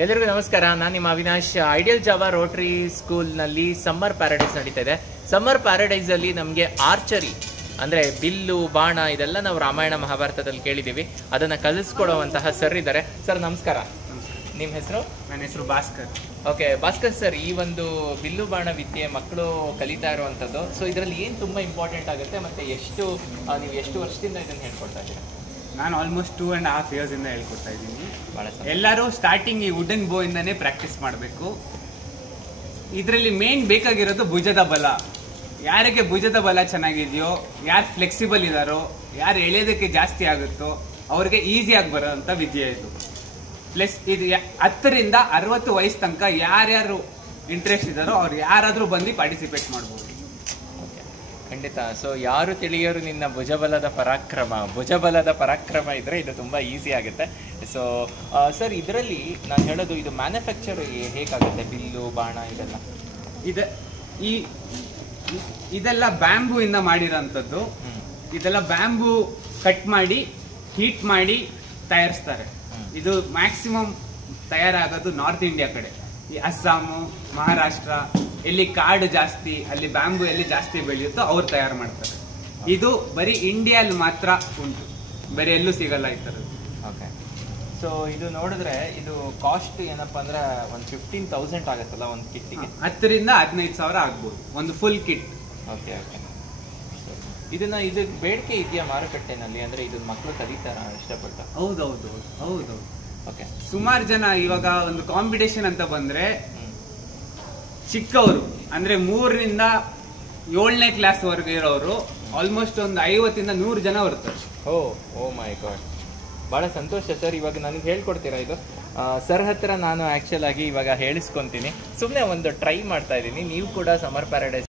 ಎಲ್ಲರಿಗೂ ನಮಸ್ಕಾರ. ನಾನು ನಿಮ್ಮ ಅವಿನಾಶ್. ಐಡಿಯಲ್ ಜಾವಾ ರೋಟರಿ ಸ್ಕೂಲ್ನಲ್ಲಿ ಸಮ್ಮರ್ ಪ್ಯಾರಡೈಸ್ ನಡೀತಾ ಇದೆ. ಸಮ್ಮರ್ ಪ್ಯಾರಡೈಸಲ್ಲಿ ನಮಗೆ ಆರ್ಚರಿ ಅಂದರೆ ಬಿಲ್ಲು ಬಾಣ ಇದೆಲ್ಲ ನಾವು ರಾಮಾಯಣ ಮಹಾಭಾರತದಲ್ಲಿ ಕೇಳಿದ್ದೀವಿ. ಅದನ್ನು ಕಲಿಸ್ಕೊಡುವಂತಹ ಸರ್ ಇದ್ದಾರೆ. ಸರ್ ನಮಸ್ಕಾರ. ನಿಮ್ಮ ಹೆಸರು? ನನ್ನ ಹೆಸರು ಭಾಸ್ಕರ್. ಓಕೆ ಭಾಸ್ಕರ್ ಸರ್, ಈ ಒಂದು ಬಿಲ್ಲು ಬಾಣ ವಿದ್ಯೆ ಮಕ್ಕಳು ಕಲಿತಾ ಇರುವಂಥದ್ದು. ಸೊ ಇದರಲ್ಲಿ ಏನು ತುಂಬ ಇಂಪಾರ್ಟೆಂಟ್ ಆಗುತ್ತೆ ಮತ್ತು ನೀವು ಎಷ್ಟು ವರ್ಷದಿಂದ ಇದನ್ನು ಹೇಳ್ಕೊಡ್ತಾ ಇದ್ದೀರಾ? ನಾನು ಆಲ್ಮೋಸ್ಟ್ 2.5 years ಇಂದ ಹೇಳ್ಕೊಡ್ತಾ ಇದ್ದೀನಿ. ಭಾಳ ಎಲ್ಲರೂ ಸ್ಟಾರ್ಟಿಂಗ್ ಈ ವುಡನ್ ಬೋ ಇಂದಾನೇ ಪ್ರಾಕ್ಟೀಸ್ ಮಾಡಬೇಕು. ಇದರಲ್ಲಿ ಮೇನ್ ಬೇಕಾಗಿರೋದು ಭುಜದ ಬಲ. ಯಾರಿಗೆ ಭುಜದ ಬಲ ಚೆನ್ನಾಗಿದೆಯೋ, ಯಾರು ಫ್ಲೆಕ್ಸಿಬಲ್ ಇದ್ದಾರೋ, ಯಾರು ಎಳೆಯೋದಕ್ಕೆ ಜಾಸ್ತಿ ಆಗುತ್ತೋ ಅವ್ರಿಗೆ ಈಸಿಯಾಗಿ ಬರೋಂಥ ವಿದ್ಯೆ ಇದು. ಪ್ಲಸ್ ಇದು 10 ರಿಂದ 60 ವಯಸ್ಸು ತನಕ ಯಾರ್ಯಾರು ಇಂಟ್ರೆಸ್ಟ್ ಇದ್ದಾರೋ ಅವ್ರು ಯಾರಾದರೂ ಬಂದು ಪಾರ್ಟಿಸಿಪೇಟ್ ಮಾಡ್ಬೋದು. ಖಂಡಿತ. ಸೊ ಯಾರು ತಿಳಿಯೋರು ನಿನ್ನ ಭುಜಬಲದ ಪರಾಕ್ರಮ ಇದ್ರೆ ಇದು ತುಂಬ ಈಸಿ ಆಗುತ್ತೆ. ಸೊ ಸರ್, ಇದರಲ್ಲಿ ನಾನು ಹೇಳೋದು, ಇದು ಮ್ಯಾನುಫ್ಯಾಕ್ಚರ್ ಹೇಗಾಗುತ್ತೆ? ಬಿಲ್ಲು ಬಾಣ ಇದೆಲ್ಲ ಬ್ಯಾಂಬೂ ಇಂದ ಮಾಡಿರೋಂಥದ್ದು. ಇದೆಲ್ಲ ಬ್ಯಾಂಬೂ ಕಟ್ ಮಾಡಿ ಹೀಟ್ ಮಾಡಿ ತಯಾರಿಸ್ತಾರೆ. ಇದು ಮ್ಯಾಕ್ಸಿಮಮ್ ತಯಾರಾಗೋದು ನಾರ್ತ್ ಇಂಡಿಯಾ ಕಡೆ, ಈ ಅಸ್ಸಾಮು, ಮಹಾರಾಷ್ಟ್ರ, ಎಲ್ಲಿ ಕಾಡು ಜಾಸ್ತಿ, ಅಲ್ಲಿ ಬ್ಯಾಂಬೂ ಎಲ್ಲಿ ಜಾಸ್ತಿ ಬೆಳೆಯುತ್ತೋ ಅವ್ರು ತಯಾರು ಮಾಡ್ತಾರೆ. ಇದು ಬರೀ ಇಂಡಿಯಲ್ಲಿ ಮಾತ್ರ ಉಂಟು, ಬೇರೆ ಎಲ್ಲೂ ಸಿಗಲ್ಲ ಈ ಥರದ್ದು. ಓಕೆ. ಸೊ ಇದು ನೋಡಿದ್ರೆ ಇದು ಕಾಸ್ಟ್ ಏನಪ್ಪ ಅಂದ್ರೆ ಒಂದು 15,000 ಆಗುತ್ತಲ್ಲ ಒಂದು ಕಿಟ್ಟಿಗೆ? 10 ರಿಂದ 15,000 ಆಗ್ಬೋದು ಒಂದು ಫುಲ್ ಕಿಟ್. Okay okay. ಇದು ಬೇಡಿಕೆ ಇದೆಯಾ ಮಾರುಕಟ್ಟೆನಲ್ಲಿ? ಅಂದ್ರೆ ಇದು ಮಕ್ಕಳು ಕಲಿತಾರ ಇಷ್ಟಪಟ್ಟು? ಹೌದೌದು. ಓಕೆ. ಸುಮಾರು ಜನ ಇವಾಗ ಒಂದು ಕಾಂಪಿಟೇಷನ್ ಅಂತ ಬಂದ್ರೆ ಚಿಕ್ಕವರು ಅಂದ್ರೆ 3 ರಿಂದ 7ನೇ ಕ್ಲಾಸ್ ವರೆಗೆ ಇರೋರು ಆಲ್ಮೋಸ್ಟ್ ಒಂದು 50 ರಿಂದ 100 ಜನ ಬರ್ತಾರೆ. ಓ ಮೈ ಗಾಡ್, ಬಹಳ ಸಂತೋಷ ಸರ್. ಇವಾಗ ನನಗೆ ಹೇಳ್ಕೊಡ್ತೀರಾ ಇದು? ಸರ್ ಹತ್ರ ನಾನು ಆಕ್ಚುಲ್ ಆಗಿ ಇವಾಗ ಹೇಳಿಸ್ಕೊಂತೀನಿ, ಸುಮ್ಮನೆ ಒಂದು ಟ್ರೈ ಮಾಡ್ತಾ ಇದ್ದೀನಿ. ನೀವು ಕೂಡ ಸಮ್ಮರ್ ಪ್ಯಾರಡೈಸ್